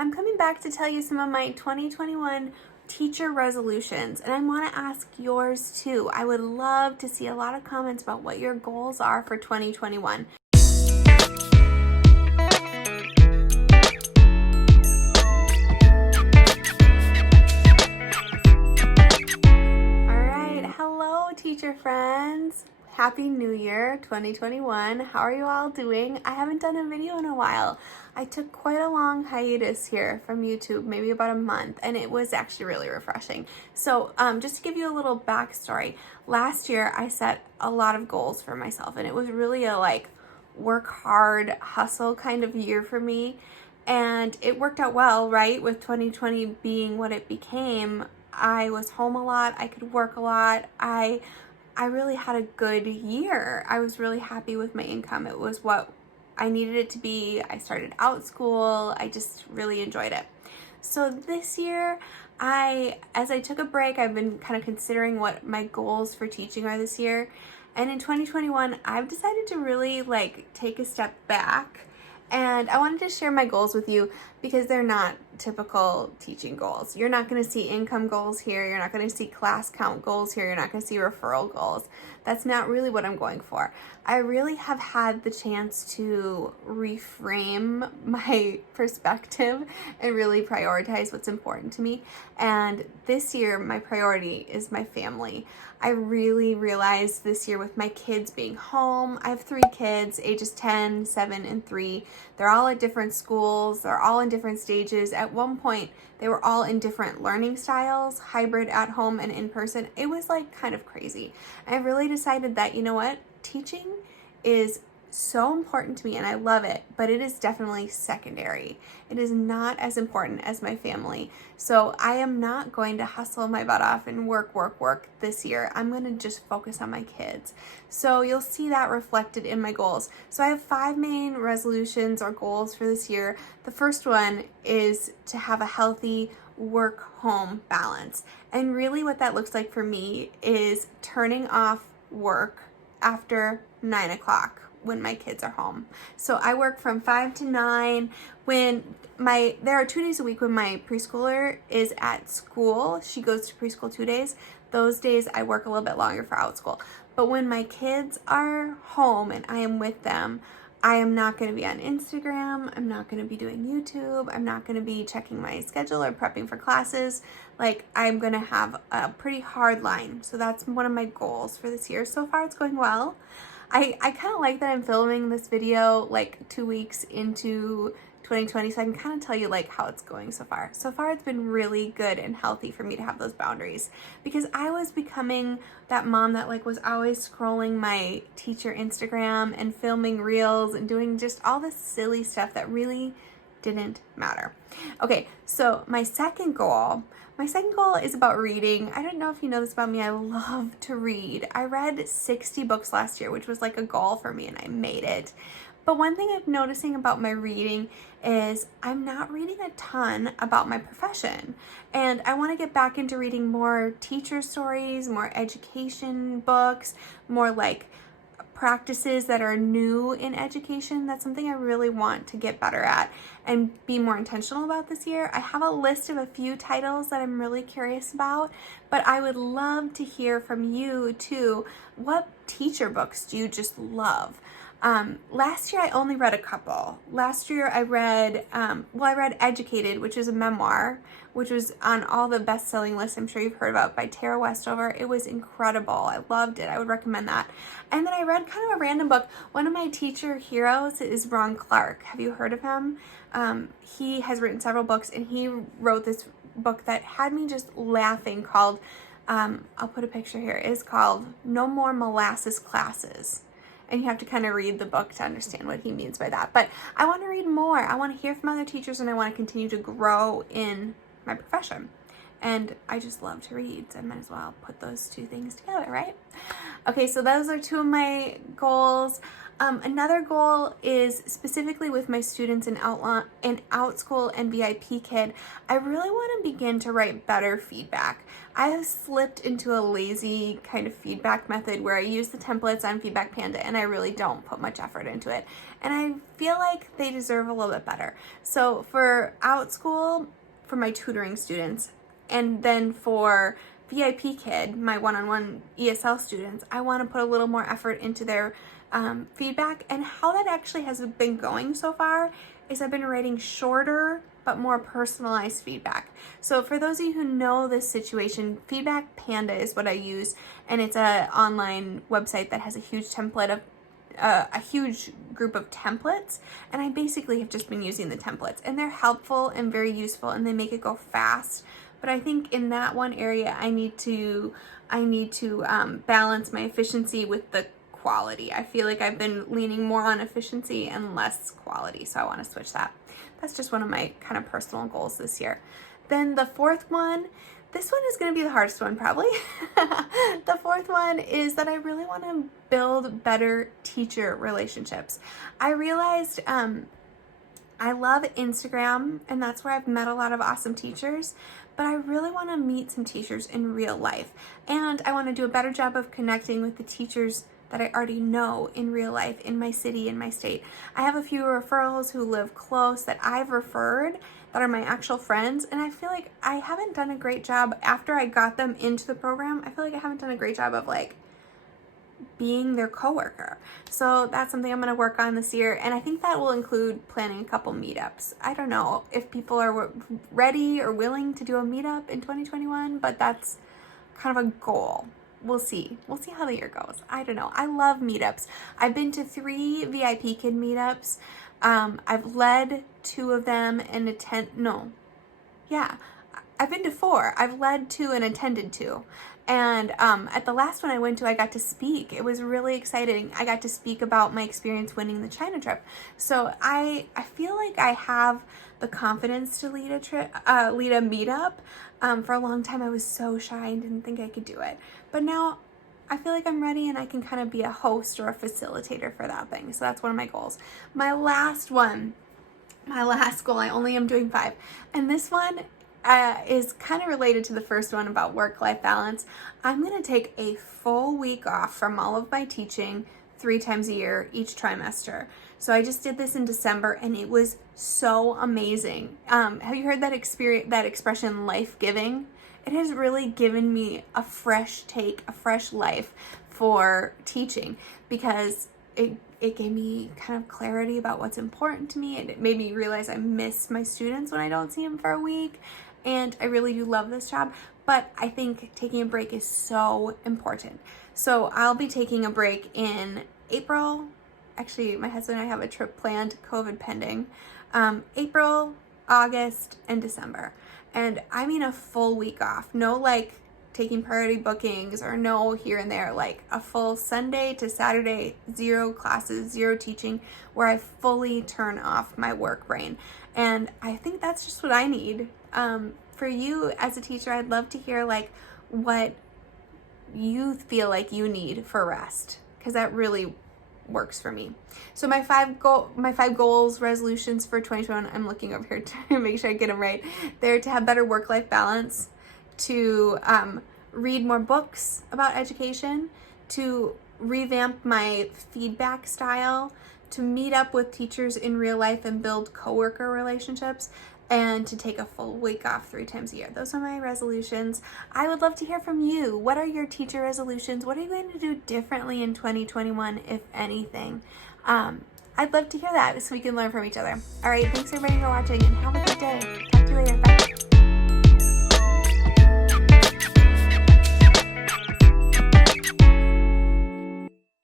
I'm coming back to tell you some of my 2021 teacher resolutions, and I want to ask yours too. I would love to see a lot of comments about what your goals are for 2021. All right, hello teacher friends. Happy New Year 2021. How are you all doing? I haven't done a video in a while. I took quite a long hiatus here from YouTube, maybe about a month, and it was actually really refreshing. So just to give you a little backstory, last year I set a lot of goals for myself, and it was really a work hard, hustle kind of year for me. And it worked out well, right? With 2020 being what it became, I was home a lot, I could work a lot, I really had a good year. I was really happy with my income. It was what I needed it to be. I started outschool. I just really enjoyed it. So this year, as I took a break, I've been kind of considering what my goals for teaching are this year. And in 2021, I've decided to really take a step back. And I wanted to share my goals with you because they're not typical teaching goals. You're not going to see income goals here. You're not going to see class count goals here. You're not going to see referral goals. That's not really what I'm going for. I really have had the chance to reframe my perspective and really prioritize what's important to me. And this year, my priority is my family. I really realized this year with my kids being home, I have 3 kids, ages 10, 7, and 3. They're all at different schools. They're all in different stages. At one point, they were all in different learning styles, hybrid at home and in person. It was kind of crazy. I really decided that, you know what, teaching is so important to me and I love it, but it is definitely secondary. It is not as important as my family. So I am not going to hustle my butt off and work this year. I'm going to just focus on my kids. So you'll see that reflected in my goals. So I have 5 main resolutions or goals for this year. The first one is to have a healthy work-home balance. And really what that looks like for me is turning off work after 9 o'clock when my kids are home. So I work from 5 to 9 there are 2 days a week when my preschooler is at school. She goes to preschool 2 days. Those days I work a little bit longer for outschool. But when my kids are home and I am with them, I am not going to be on Instagram. I'm not going to be doing YouTube. I'm not going to be checking my schedule or prepping for classes. I'm going to have a pretty hard line. So that's one of my goals for this year. So far, it's going well. I kind of like that I'm filming this video 2 weeks into 2020, so I can kind of tell you how it's going so far. So far, it's been really good and healthy for me to have those boundaries because I was becoming that mom that was always scrolling my teacher Instagram and filming reels and doing just all this silly stuff that really didn't matter. Okay, so my second goal is about reading. I don't know if you know this about me. I love to read. I read 60 books last year, which was a goal for me, and I made it. But one thing I'm noticing about my reading is I'm not reading a ton about my profession. And I want to get back into reading more teacher stories, more education books, more practices that are new in education. That's something I really want to get better at and be more intentional about this year. I have a list of a few titles that I'm really curious about, but I would love to hear from you too. What teacher books do you just love? Last year I only read a couple. Last year I read Educated, which is a memoir, which was on all the best-selling lists I'm sure you've heard about, by Tara Westover. It was incredible. I loved it. I would recommend that. And then I read kind of a random book. One of my teacher heroes is Ron Clark. Have you heard of him? He has written several books, and he wrote this book that had me just laughing called, I'll put a picture here, it's called No More Molasses Classes. And you have to kind of read the book to understand what he means by that. But I want to read more. I want to hear from other teachers, and I want to continue to grow in my profession. And I just love to read, so I might as well put those 2 things together, right? Okay, so those are 2 of my goals. Another goal is specifically with my students in OutSchool and VIPKID. I really want to begin to write better feedback. I have slipped into a lazy kind of feedback method where I use the templates on Feedback Panda and I really don't put much effort into it. And I feel like they deserve a little bit better. So for OutSchool, for my tutoring students, and then for VIPKID, my one-on-one ESL students, I want to put a little more effort into their feedback. And how that actually has been going so far is I've been writing shorter but more personalized feedback. So for those of you who know this situation, Feedback Panda is what I use, and it's an online website that has a huge template of a huge group of templates, and I basically have just been using the templates, and they're helpful and very useful, and they make it go fast. But I think in that one area, I need to balance my efficiency with the quality. I feel like I've been leaning more on efficiency and less quality, so I want to switch that. That's just one of my kind of personal goals this year. Then the fourth one, this one is going to be the hardest one probably. The fourth one is that I really want to build better teacher relationships. I realized I love Instagram, and that's where I've met a lot of awesome teachers, but I really want to meet some teachers in real life, and I want to do a better job of connecting with the teachers that I already know in real life, in my city, in my state. I have a few referrals who live close that I've referred that are my actual friends, and I feel like I haven't done a great job after I got them into the program. I feel like I haven't done a great job of like being their coworker. So that's something I'm going to work on this year, and I think that will include planning a couple meetups. I don't know if people are ready or willing to do a meetup in 2021, but that's kind of a goal. We'll see. We'll see how the year goes. I don't know. I love meetups. I've been to 3 VIPKID meetups. I've led 2 of them and I've been to 4. I've led 2 and attended 2. And at the last one I went to, I got to speak. It was really exciting. I got to speak about my experience winning the China trip. So I feel like I have the confidence to lead a meetup. For a long time I was so shy and didn't think I could do it. But now I feel like I'm ready and I can kind of be a host or a facilitator for that thing. So that's one of my goals. My last goal, I only am doing 5. And this one is kind of related to the first one about work-life balance. I'm going to take a full week off from all of my teaching 3 times a year, each trimester. So I just did this in December and it was so amazing. Have you heard that expression, life-giving? It has really given me a fresh take, a fresh life for teaching, because it gave me kind of clarity about what's important to me, and it made me realize I miss my students when I don't see them for a week, and I really do love this job, but I think taking a break is so important. So I'll be taking a break in April. Actually, my husband and I have a trip planned, COVID pending, April, August, and December. And I mean a full week off. No like taking priority bookings or no here and there, like a full Sunday to Saturday, 0 classes, 0 teaching, where I fully turn off my work brain. And I think that's just what I need. For you as a teacher, I'd love to hear like what you feel like you need for rest, because that really works for me. So my 5 goals, resolutions for 2021, I'm looking over here to make sure I get them right. They're to have better work-life balance, to read more books about education, to revamp my feedback style, to meet up with teachers in real life and build coworker relationships, and to take a full week off 3 times a year. Those are my resolutions. I would love to hear from you. What are your teacher resolutions? What are you going to do differently in 2021, if anything? I'd love to hear that so we can learn from each other. All right, thanks everybody for watching, and have a good day.